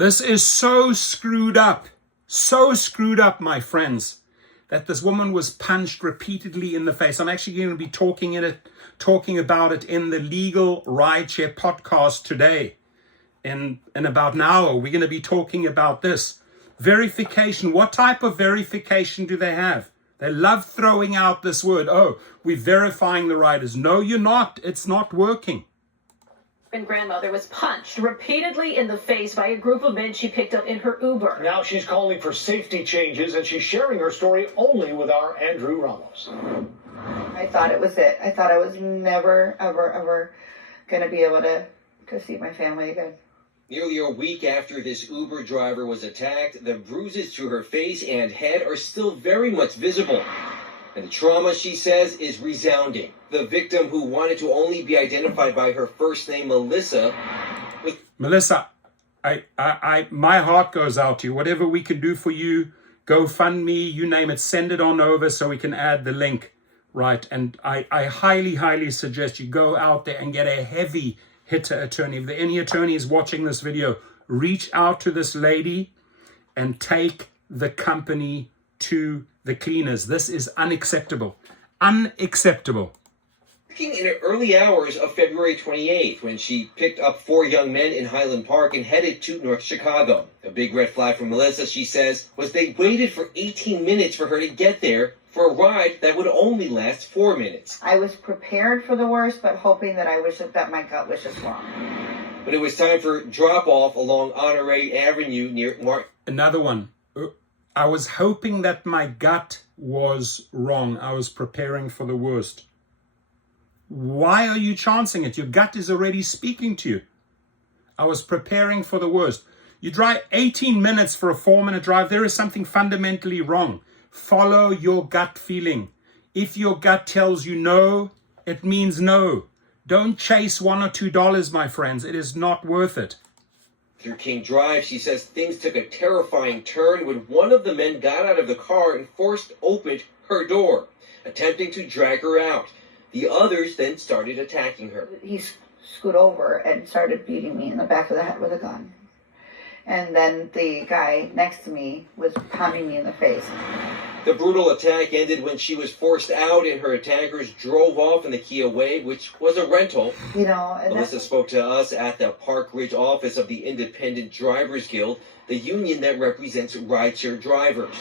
This is so screwed up, my friends, that this woman was punched repeatedly in the face. I'm actually going to be talking about it in the Legal Rideshare podcast today. In about an hour, we're going to be talking about this. Verification. What type of verification do they have? They love throwing out this word. Oh, we're verifying the riders. No, you're not. It's not working. And grandmother was punched repeatedly in the face by a group of men she picked up in her Uber. Now she's calling for safety changes, and she's sharing her story only with our Andrew Ramos. I thought it was it. I thought I was never, ever going to be able to see my family again. Nearly a week after this Uber driver was attacked, the bruises to her face and head are still very much visible. And the trauma, she says, is resounding. The victim, who wanted to only be identified by her first name, Melissa. Melissa, my heart goes out to you. Whatever we can do for you, GoFundMe, you name it, send it on over so we can add the link, right? And I highly, highly suggest you go out there and get a heavy hitter attorney. If there are any attorneys watching this video, reach out to this lady and take the company to the cleaners. This is unacceptable. Unacceptable. In the early hours of February 28th, when she picked up 4 young men in Highland Park and headed to North Chicago. A big red flag for Melissa, she says, was they waited for 18 minutes for her to get there for a ride that would only last 4 minutes. I was prepared for the worst, but hoping that that my gut was just wrong. But it was time for drop-off along Honore Avenue near Another one. I was hoping that my gut was wrong. I was preparing for the worst. Why are you chancing it? Your gut is already speaking to you. I was preparing for the worst. You drive 18 minutes for a 4-minute drive. There is something fundamentally wrong. Follow your gut feeling. If your gut tells you no, it means no. Don't chase $1 or $2, my friends. It is not worth it. Through King Drive, she says things took a terrifying turn when one of the men got out of the car and forced open her door, attempting to drag her out. The others then started attacking her. He scooted over and started beating me in the back of the head with a gun. And then the guy next to me was pounding me in the face. The brutal attack ended when she was forced out and her attackers drove off in the Kia Wave, which was a rental. You know, Melissa spoke to us at the Park Ridge office of the Independent Drivers Guild, the union that represents rideshare drivers.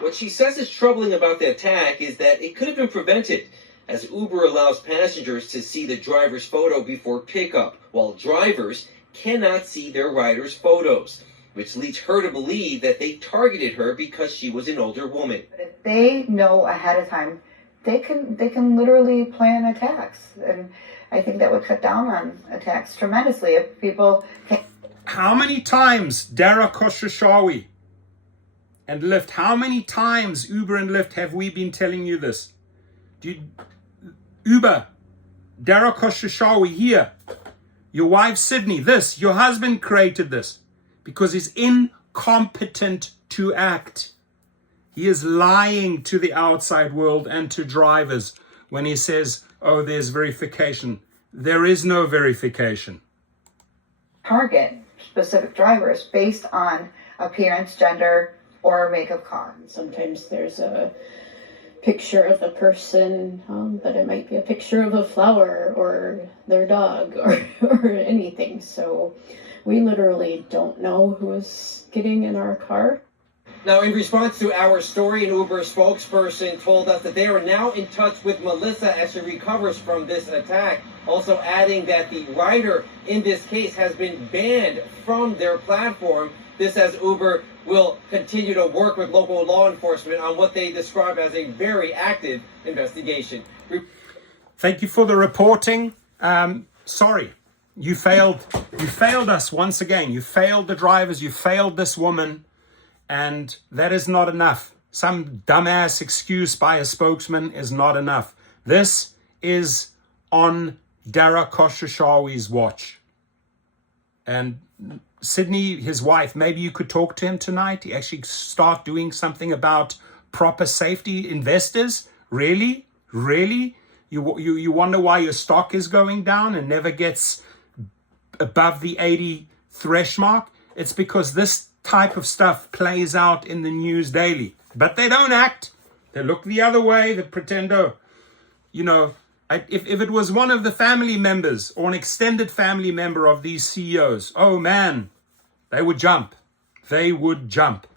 What she says is troubling about the attack is that it could have been prevented, as Uber allows passengers to see the driver's photo before pickup, while drivers cannot see their riders' photos, which leads her to believe that they targeted her because she was an older woman. If they know ahead of time, they can literally plan attacks, and I think that would cut down on attacks tremendously if people can. How many times Dara Koshashawi and Lyft, how many times Uber and Lyft have we been telling you this? Uber, Dara Koshashawi here, your wife Sydney, this, your husband created this because he's incompetent to act. He is lying to the outside world and to drivers when he says, oh, there's verification. There is no verification. Target specific drivers based on appearance, gender, or make of car. Sometimes there's a picture of the person, but it might be a picture of a flower or their dog or anything. So we literally don't know who's getting in our car. Now, in response to our story, an Uber spokesperson told us that they are now in touch with Melissa as she recovers from this attack, also adding that the rider in this case has been banned from their platform. This as Uber will continue to work with local law enforcement on what they describe as a very active investigation. Thank you for the reporting. Sorry, you failed. You failed us once again. You failed the drivers. You failed this woman. And that is not enough. Some dumbass excuse by a spokesman is not enough. This is on Dara Koshashawi's watch. And Sydney, his wife, maybe you could talk to him tonight. He actually start doing something about proper safety. Investors, really? You wonder why your stock is going down and never gets above the 80 thresh mark? It's because this type of stuff plays out in the news daily. But they don't act. They look the other way. They pretend, oh, you know, if it was one of the family members or an extended family member of these CEOs, oh man, they would jump. They would jump.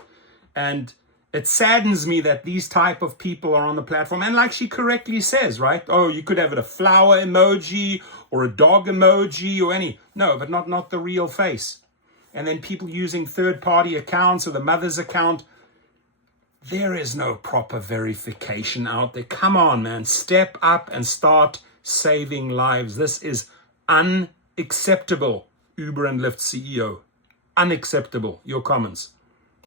And it saddens me that these type of people are on the platform. And like she correctly says, right? Oh, you could have a flower emoji or a dog emoji or any. No, but not the real face. And then people using third-party accounts or the mother's account. There is no proper verification out there. Come on, man. Step up and start saving lives. This is unacceptable, Uber and Lyft CEO. Unacceptable. Your comments.